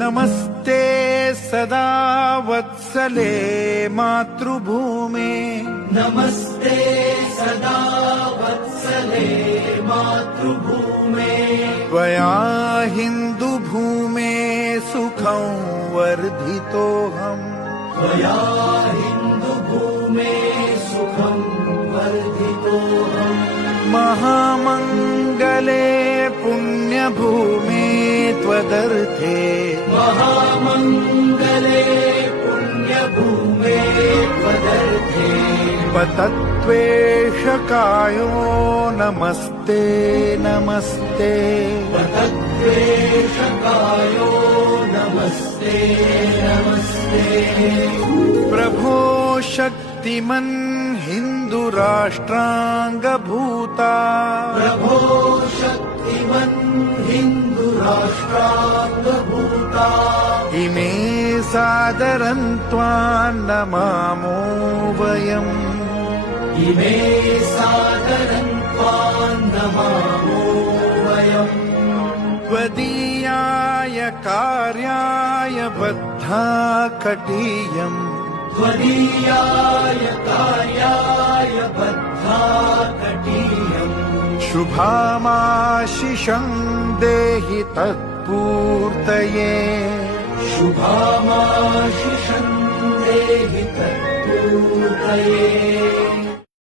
नमस्ते सदा वत्सले मातृभूमे नमस्ते सदा वत्सले मातृभूमे त्वया हिन्दुभूमे सुखं वर्धितोऽहम् त्वया हिन्दुभूमे सुखं वर्धितोऽहम् महामङ्गले पुण्यभूमे त्वदर्थे महामङ्गले पुण्यभूमे त्वदर्थे पतत्वेषकायो नमस्ते नमस्ते पतत्वेषकायो नमस्ते नमस्ते प्रभो शक्तिमन् हिन्दुराष्ट्राङ्गभूता प्रभो शक्तिमन् हिन्दुराष्ट्राङ्गभूता इमे सादरं त्वां नमामो वयम् इमे सादरं त्वां नमामो वयम् त्वदीयाय कार्याय बद्धा कटीयम् त्वदीयाय कार्याय बद्धा कटीयम् शुभामाशिषं देहि तत्पूर्तये शुभामाशिषं देहि तत्पूर्तये